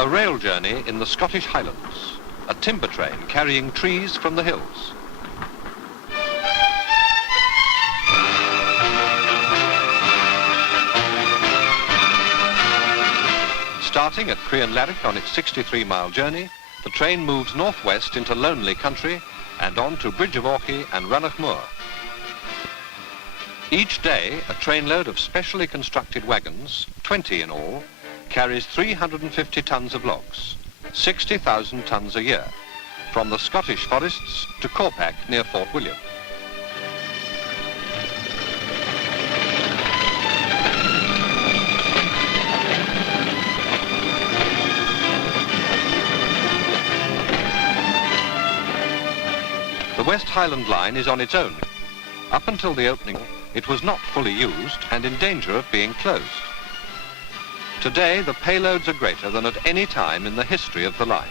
A rail journey in the Scottish Highlands, a timber train carrying trees from the hills. Starting at Crianlarich on its 63-mile journey, the train moves northwest into lonely country and on to Bridge of Orchy and Rannoch Moor. Each day, a trainload of specially constructed wagons, 20 in all, carries 350 tons of logs, 60,000 tons a year, from the Scottish forests to Corpac near Fort William. The West Highland line is on its own. Up until the opening, it was not fully used and in danger of being closed. Today, the payloads are greater than at any time in the history of the line,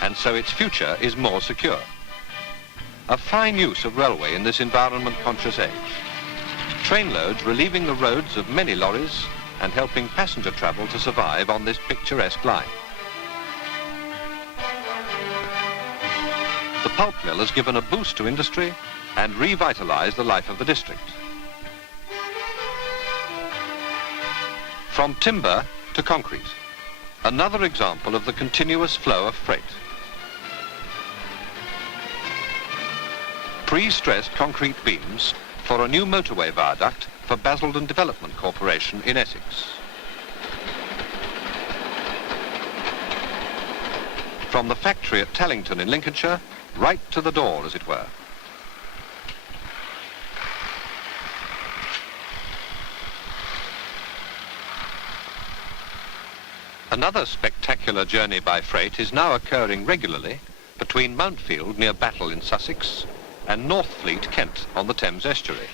and so its future is more secure. A fine use of railway in this environment-conscious age. Trainloads relieving the roads of many lorries and helping passenger travel to survive on this picturesque line. The pulp mill has given a boost to industry and revitalized the life of the district. From timber to concrete, another example of the continuous flow of freight. Pre-stressed concrete beams for a new motorway viaduct for Basildon Development Corporation in Essex. From the factory at Tallington in Lincolnshire, right to the door, as it were. Another spectacular journey by freight is now occurring regularly between Mountfield near Battle in Sussex and Northfleet, Kent, on the Thames estuary.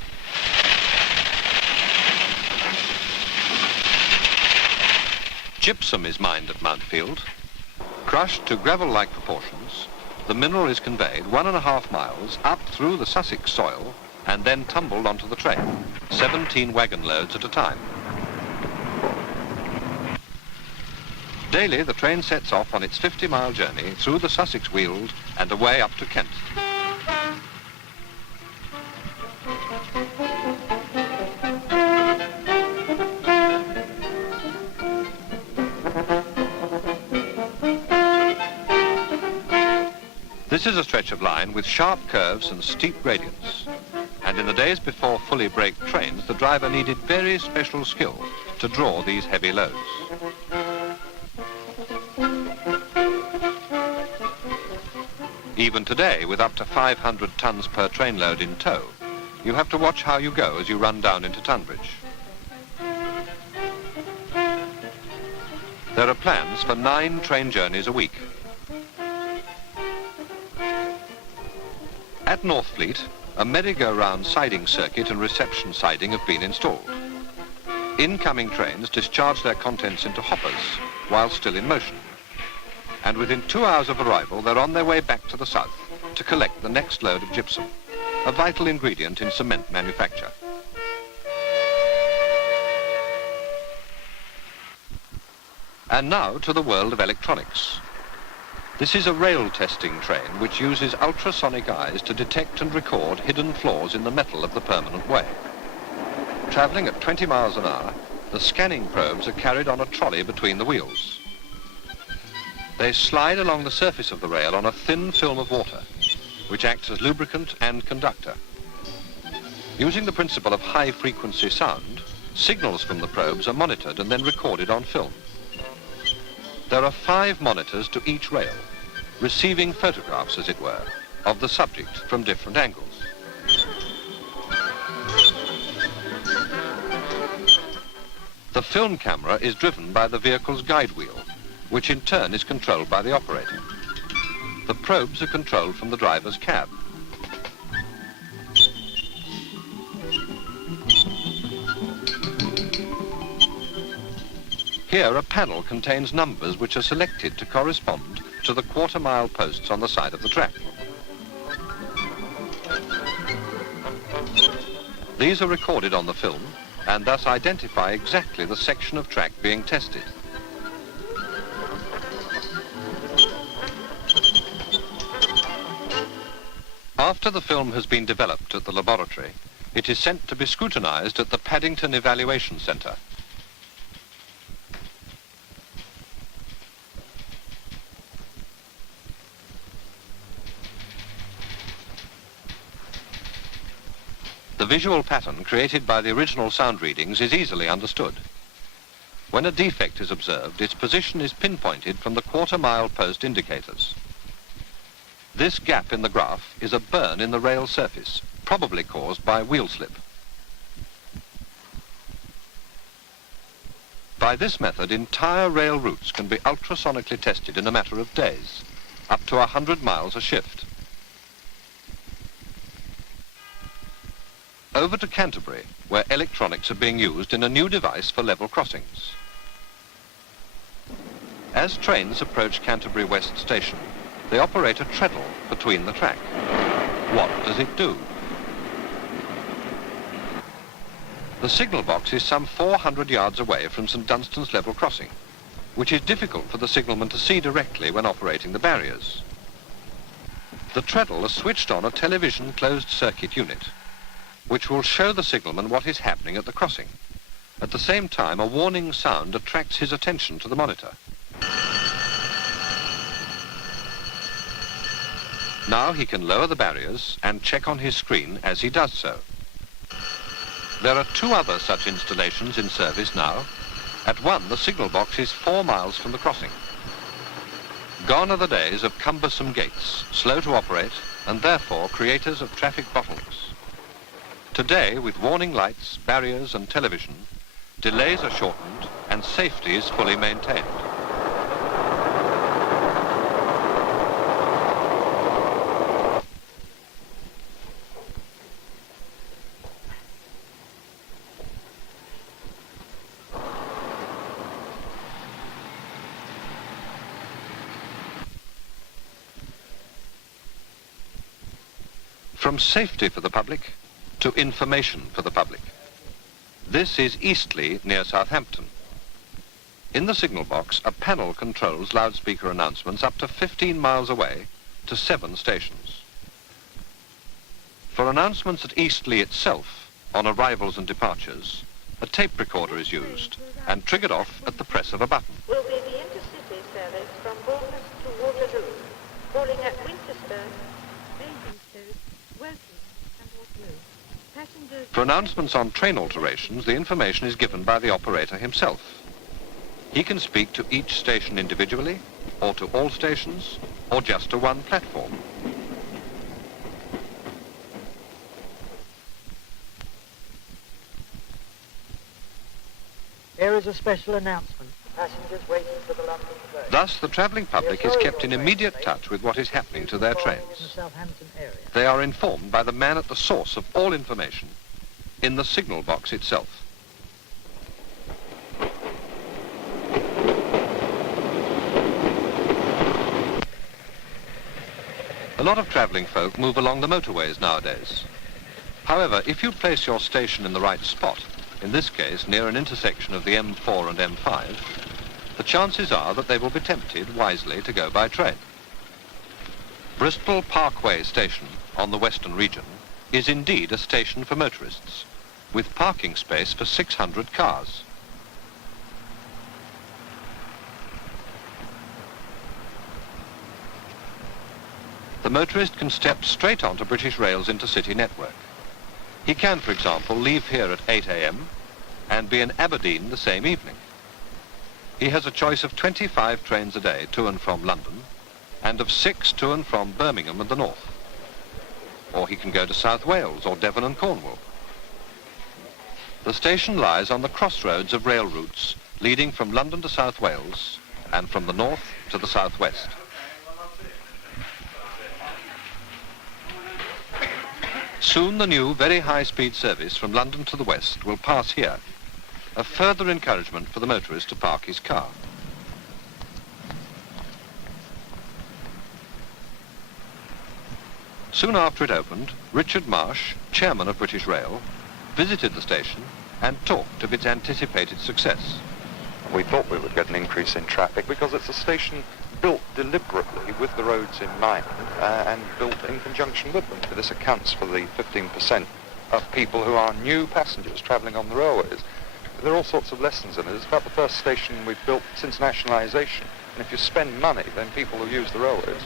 Gypsum is mined at Mountfield. Crushed to gravel-like proportions, the mineral is conveyed 1.5 miles up through the Sussex soil and then tumbled onto the train, 17 wagon loads at a time. Daily, the train sets off on its 50-mile journey through the Sussex Weald and away up to Kent. This is a stretch of line with sharp curves and steep gradients. And in the days before fully braked trains, the driver needed very special skill to draw these heavy loads. Even today, with up to 500 tons per trainload in tow, you have to watch how you go as you run down into Tunbridge. There are plans for 9 train journeys a week. At Northfleet, a merry-go-round siding circuit and reception siding have been installed. Incoming trains discharge their contents into hoppers while still in motion. And within 2 hours of arrival, they're on their way back to the south to collect the next load of gypsum, a vital ingredient in cement manufacture. And now to the world of electronics. This is a rail testing train which uses ultrasonic eyes to detect and record hidden flaws in the metal of the permanent way. Travelling at 20 miles an hour, the scanning probes are carried on a trolley between the wheels. They slide along the surface of the rail on a thin film of water, which acts as lubricant and conductor. Using the principle of high-frequency sound, signals from the probes are monitored and then recorded on film. There are 5 monitors to each rail, receiving photographs, as it were, of the subject from different angles. The film camera is driven by the vehicle's guide wheel, which in turn is controlled by the operator. The probes are controlled from the driver's cab. Here, a panel contains numbers which are selected to correspond to the quarter-mile posts on the side of the track. These are recorded on the film and thus identify exactly the section of track being tested. After the film has been developed at the laboratory, it is sent to be scrutinized at the Paddington Evaluation Centre. The visual pattern created by the original sound readings is easily understood. When a defect is observed, its position is pinpointed from the quarter-mile post indicators. This gap in the graph is a burn in the rail surface, probably caused by wheel slip. By this method, entire rail routes can be ultrasonically tested in a matter of days, up to 100 miles a shift. Over to Canterbury, where electronics are being used in a new device for level crossings. As trains approach Canterbury West Station, they operate a treadle between the track. What does it do? The signal box is some 400 yards away from St Dunstan's level crossing, which is difficult for the signalman to see directly when operating the barriers. The treadle has switched on a television closed-circuit unit, which will show the signalman what is happening at the crossing. At the same time, a warning sound attracts his attention to the monitor. Now he can lower the barriers and check on his screen as he does so. There are 2 other such installations in service now. At one, the signal box is 4 miles from the crossing. Gone are the days of cumbersome gates, slow to operate, and therefore creators of traffic bottlenecks. Today, with warning lights, barriers and television, delays are shortened and safety is fully maintained. From safety for the public to information for the public. This is Eastleigh near Southampton. In the signal box, a panel controls loudspeaker announcements up to 15 miles away to 7 stations. For announcements at Eastleigh itself, on arrivals and departures, a tape recorder is used and triggered off at the press of a button. Will be the intercity service from Bournemouth to Waterloo, calling at Winchester, Basingstoke, Woking and Waterloo. Passengers... For announcements on train alterations, the information is given by the operator himself. He can speak to each station individually, or to all stations, or just to one platform. Here is a special announcement. Passengers waiting for the London train. Thus, the travelling public is kept in immediate touch with what is happening to their In the trains. Southampton area. They are informed by the man at the source of all information, in the signal box itself. A lot of travelling folk move along the motorways nowadays. However, if you place your station in the right spot, in this case near an intersection of the M4 and M5, the chances are that they will be tempted wisely to go by train. Bristol Parkway Station on the Western region is indeed a station for motorists, with parking space for 600 cars. The motorist can step straight onto British Rail's intercity network. He can, for example, leave here at 8 a.m. and be in Aberdeen the same evening. He has a choice of 25 trains a day to and from London, and of 6 to and from Birmingham and the north. Or he can go to South Wales or Devon and Cornwall. The station lies on the crossroads of rail routes leading from London to South Wales and from the north to the southwest. Soon the new very high-speed service from London to the west will pass here, a further encouragement for the motorist to park his car. Soon after it opened, Richard Marsh, chairman of British Rail, visited the station and talked of its anticipated success. We thought we would get an increase in traffic because it's a station built deliberately with the roads in mind and built in conjunction with them. This accounts for the 15% of people who are new passengers travelling on the railways. There are all sorts of lessons in it. It's about the first station we've built since nationalisation. And if you spend money, then people will use the railways.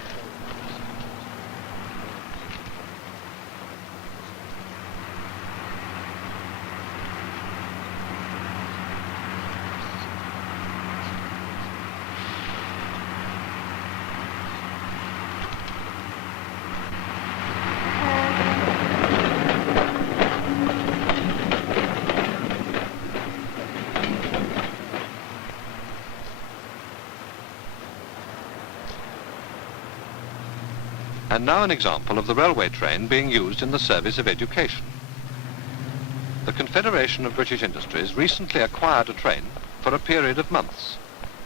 And now an example of the railway train being used in the service of education. The Confederation of British Industries recently acquired a train for a period of months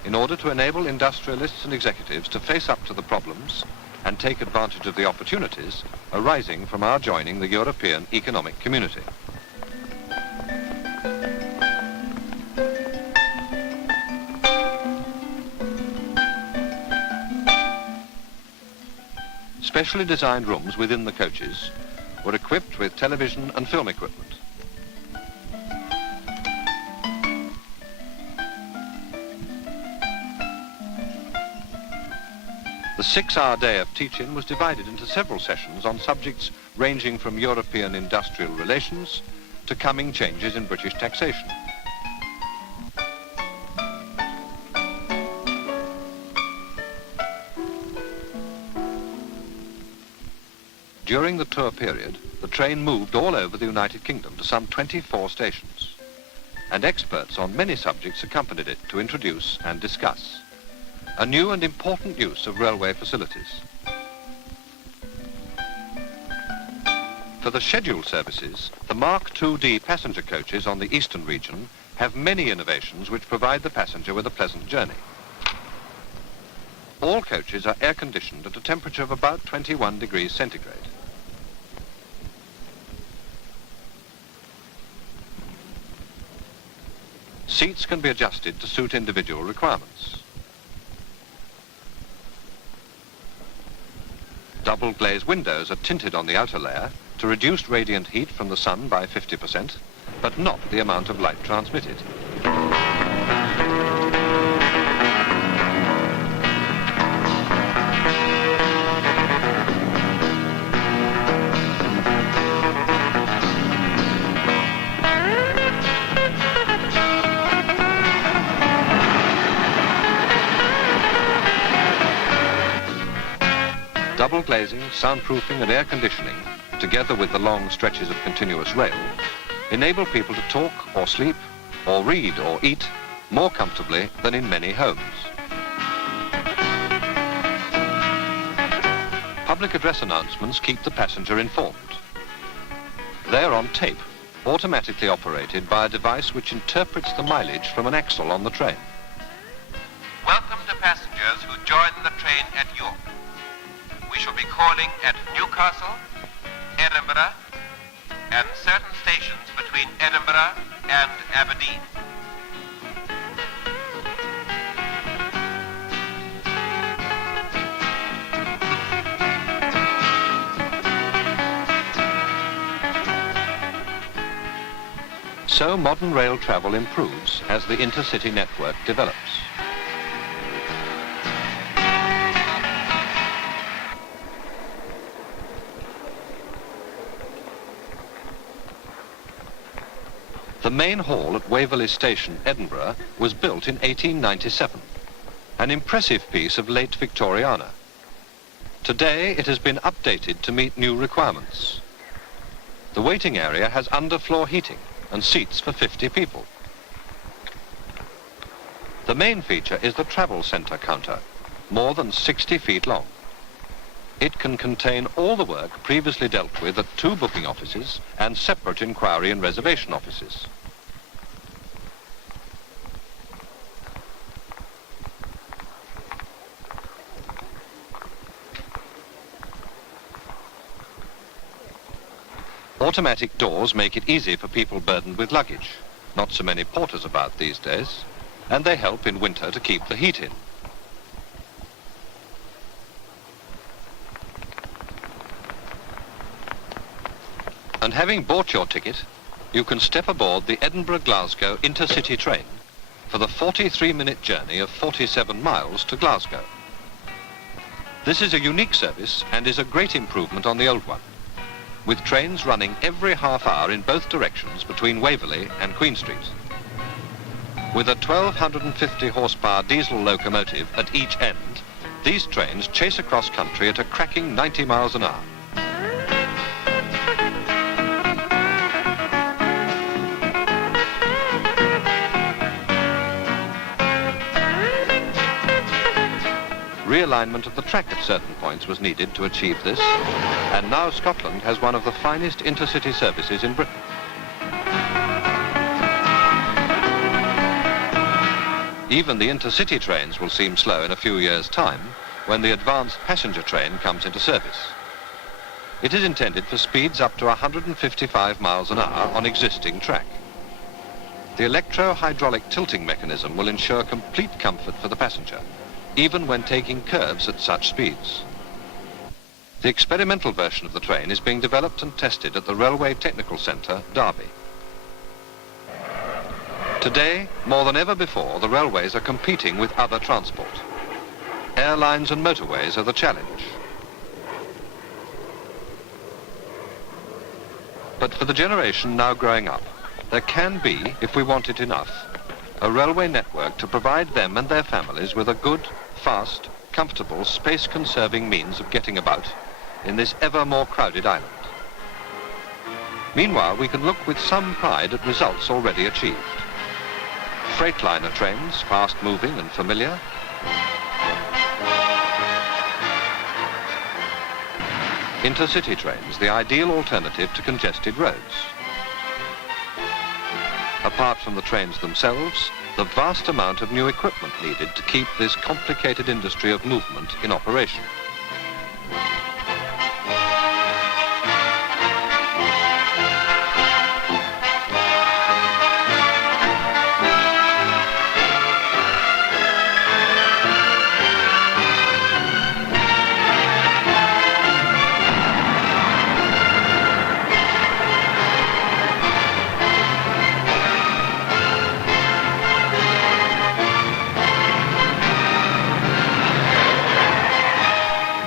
in order to enable industrialists and executives to face up to the problems and take advantage of the opportunities arising from our joining the European Economic Community. Specially designed rooms within the coaches were equipped with television and film equipment. The 6-hour day of teaching was divided into several sessions on subjects ranging from European industrial relations to coming changes in British taxation. During the tour period, the train moved all over the United Kingdom to some 24 stations, and experts on many subjects accompanied it to introduce and discuss a new and important use of railway facilities. For the scheduled services, the Mark 2D passenger coaches on the eastern region have many innovations which provide the passenger with a pleasant journey. All coaches are air-conditioned at a temperature of about 21 degrees centigrade. Seats can be adjusted to suit individual requirements. Double glazed windows are tinted on the outer layer to reduce radiant heat from the sun by 50%, but not the amount of light transmitted. Double glazing, soundproofing and air conditioning, together with the long stretches of continuous rail, enable people to talk or sleep or read or eat more comfortably than in many homes. Public address announcements keep the passenger informed. They're on tape, automatically operated by a device which interprets the mileage from an axle on the train. Welcome to passengers who join the train at York. We shall be calling at Newcastle, Edinburgh, and certain stations between Edinburgh and Aberdeen. So modern rail travel improves as the intercity network develops. The main hall at Waverley Station, Edinburgh, was built in 1897, an impressive piece of late Victoriana. Today it has been updated to meet new requirements. The waiting area has underfloor heating and seats for 50 people. The main feature is the travel centre counter, more than 60 feet long. It can contain all the work previously dealt with at 2 booking offices and separate inquiry and reservation offices. Automatic doors make it easy for people burdened with luggage. Not so many porters about these days, and they help in winter to keep the heat in. And having bought your ticket, you can step aboard the Edinburgh-Glasgow intercity train for the 43-minute journey of 47 miles to Glasgow. This is a unique service and is a great improvement on the old one, with trains running every half hour in both directions between Waverley and Queen Street. With a 1,250 horsepower diesel locomotive at each end, these trains chase across country at a cracking 90 miles an hour. Realignment of the track at certain points was needed to achieve this, and now Scotland has one of the finest intercity services in Britain. Even the intercity trains will seem slow in a few years' time when the advanced passenger train comes into service. It is intended for speeds up to 155 miles an hour on existing track. The electro-hydraulic tilting mechanism will ensure complete comfort for the passenger, even when taking curves at such speeds. The experimental version of the train is being developed and tested at the Railway Technical Centre, Derby. Today, more than ever before, the railways are competing with other transport. Airlines and motorways are the challenge. But for the generation now growing up, there can be, if we want it enough, a railway network to provide them and their families with a good, fast, comfortable, space-conserving means of getting about in this ever more crowded island. Meanwhile, we can look with some pride at results already achieved. Freightliner trains, fast-moving and familiar. Intercity trains, the ideal alternative to congested roads. Apart from the trains themselves, the vast amount of new equipment needed to keep this complicated industry of movement in operation.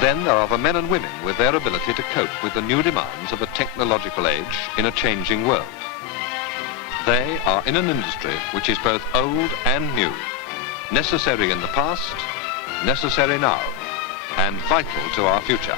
Then there are the men and women with their ability to cope with the new demands of a technological age in a changing world. They are in an industry which is both old and new, necessary in the past, necessary now, and vital to our future.